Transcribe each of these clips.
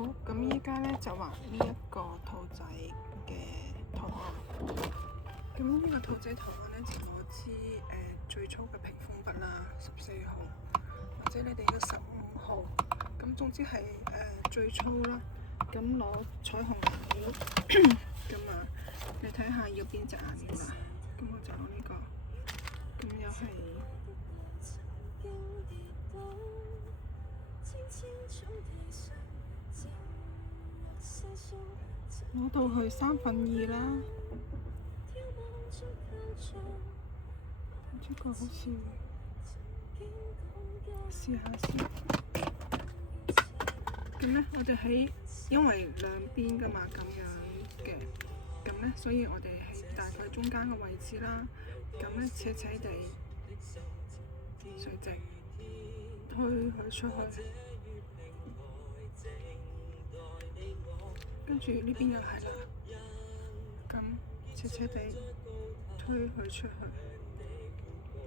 好，咁依家咧就畫呢一個兔仔嘅圖案。咁呢個兔仔圖案咧就攞支最粗嘅平風筆啦，14號，或者你哋嘅15號。咁總之係最粗啦。咁攞彩虹顏料，咁啊，你睇下要邊隻顏料啦。咁我就攞呢個。咁又係攞到去2/3啦。呢個好似試下先。咁咧，我哋喺因為兩邊噶嘛咁樣嘅，咁咧，所以我哋喺大概中間嘅位置啦。咁咧，斜斜地垂直推佢出去，跟住呢邊又係啦。咁斜斜地推佢出去，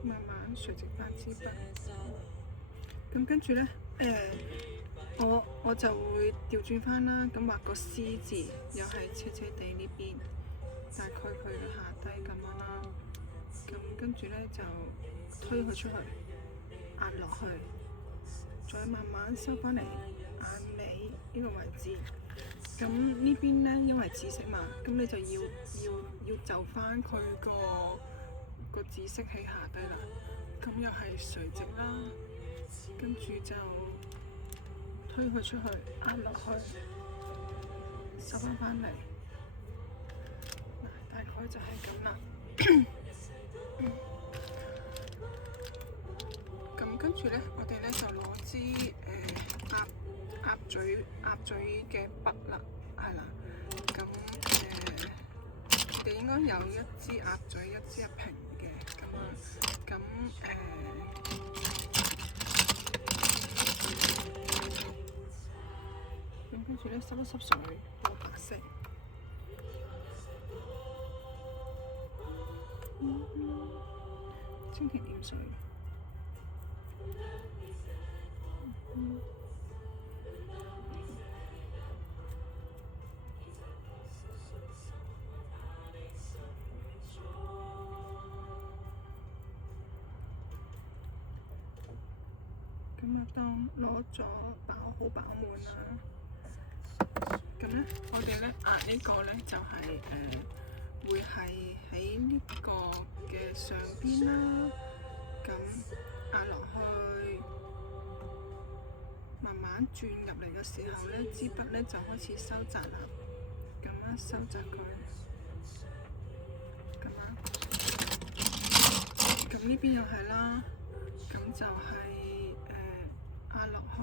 慢慢垂直翻支筆。咁跟住咧，我就會調轉翻啦，咁畫個 C 字，又係斜斜地呢邊，大概佢嘅下低咁樣啦。咁跟住咧就推佢出去，壓落去，再慢慢收翻嚟眼尾呢個位置。咁呢邊咧，因為紫色嘛，咁你就要就翻佢個紫色喺下低啦。咁又係垂直啦，跟住就推佢出去，壓落去，收翻嚟，大概就係咁啦。咁跟住咧，我哋咧就攞支鴨嘴嘅筆啦，係啦。咁我哋應該有一支鴨嘴，一支係平嘅，咁樣。咁跟住咧，濕一濕水，攞白色。蜻蜓點水。咁啊，當攞咗好飽滿啦。咁咧，我哋咧呢個咧就係會係喺呢個嘅上邊啦。咁壓落去，慢慢轉入嚟嘅時候咧，支筆咧就開始收窄啦。咁樣收窄佢，咁樣。咁呢邊又係啦。咁就係壓落去，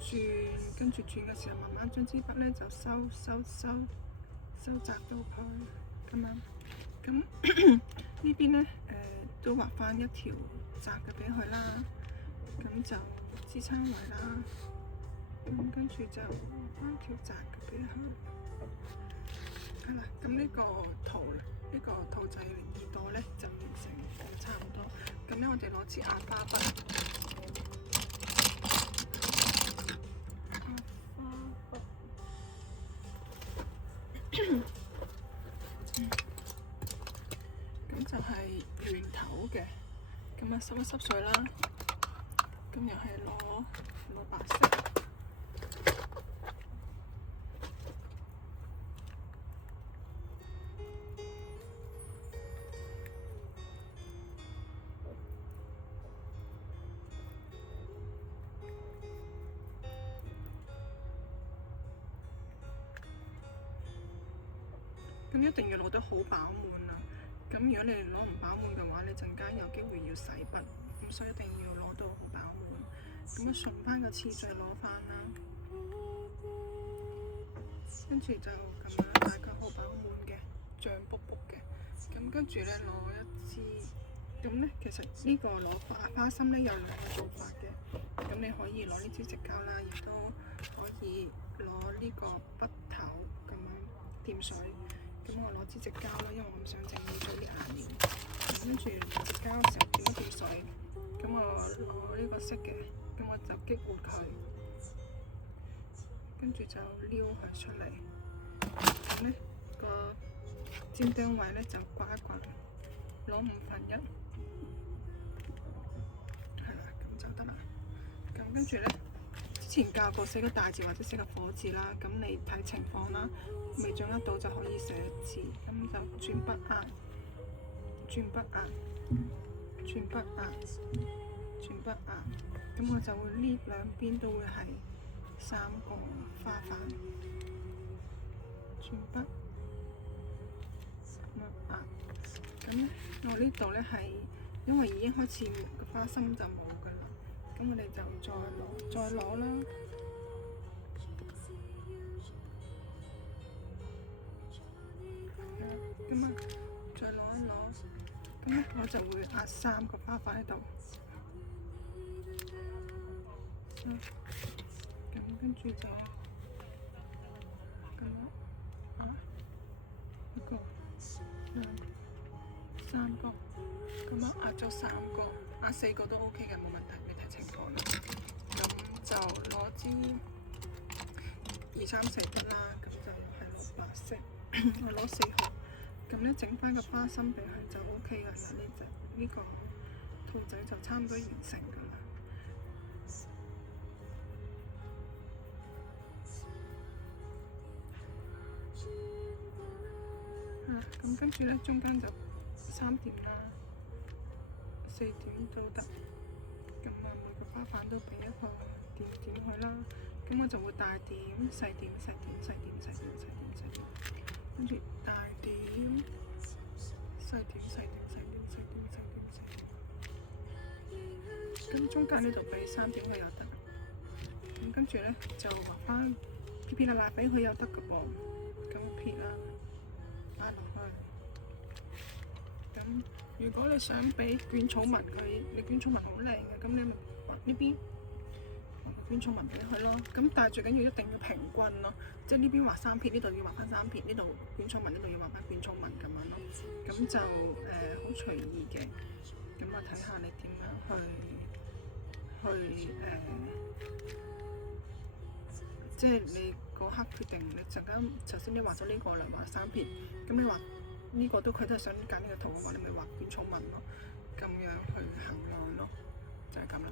轉，跟住轉嘅時候，慢慢將支筆咧就收窄到佢咁樣。咁呢邊咧都畫翻一條窄嘅俾佢啦。咁就支撐位啦。咁跟住就畫翻條窄嘅俾佢。係啦，咁呢個兔仔耳朵咧就完成差唔多。咁咧我哋攞支壓花筆，咁就係圓頭嘅。咁啊濕一濕水啦。咁又係攞白色。咁一定要攞得好飽滿啊！咁如果你攞唔飽滿嘅話，你陣間有機會要洗筆，咁所以一定要攞到好飽滿。咁啊順翻個次序攞翻啦，跟住就咁樣大概好飽滿嘅脹卜卜嘅。咁跟住咧攞一支，咁咧其實呢個攞花心咧有兩個做法嘅。咁你可以攞呢支直膠啦，亦都可以攞呢個筆頭咁樣掂水。咁我攞支直膠啦，因為我唔想整污咗啲顏料。跟住直膠嘅時候掂一掂水，咁我攞呢個色嘅，咁我就激活佢，跟住就撩佢出嚟。咁呢個尖端位呢，就刮一刮，攞1/5，係啦，咁就得啦。咁跟住呢，之前教過寫個大字或者寫個火字啦，咁你睇情況啦，未掌握到就可以寫字，咁就轉筆壓，轉筆壓，轉筆壓，轉筆壓，咁我就會呢兩邊都會係3個花瓣，轉筆壓。咁我呢度呢係因為已經開始個花心就冇㗎啦，咁我哋就再攞啦。咁啊，再攞一攞，咁咧我就會壓3個花瓣喺度。咁跟住就咁啊，一個、2、3個，咁啊壓咗3個，壓4個都 OK 嘅，冇問題，你睇情況啦。咁就攞支2、3、4筆啦，咁就係攞白色，我攞4號。咁咧整翻個花心俾佢就 OK 噶啦，呢個兔仔就差唔多完成噶啦。咁跟住咧中間就3點啦，4點都得。咁啊每個花瓣都俾一個點點佢啦。咁我就會大點、細點、細點、細點、細點、細點、細點，跟住大點、細點、細點、細點、細點、細點、細點。咁中間呢度俾3點佢又得。咁跟住咧就畫翻撇撇捺捺俾佢又得嘅噃。咁撇啦，擺落去。咁如果你想俾捲草紋佢，你捲草紋好靚嘅，咁你咪畫呢邊。捲草紋俾佢咯，咁但係最緊要一定要平均咯，即係呢邊畫3撇，呢度要畫翻3撇，呢度捲草紋，呢度要畫翻捲草紋咁樣咯，咁就好隨意嘅，咁我睇下你點樣去即係你嗰刻決定，你陣間頭先你畫咗呢個嚟畫3撇，咁你畫呢個都佢都係想揀呢個圖嘅話，你咪畫捲草紋咯，咁樣去衡量咯，就係咁啦。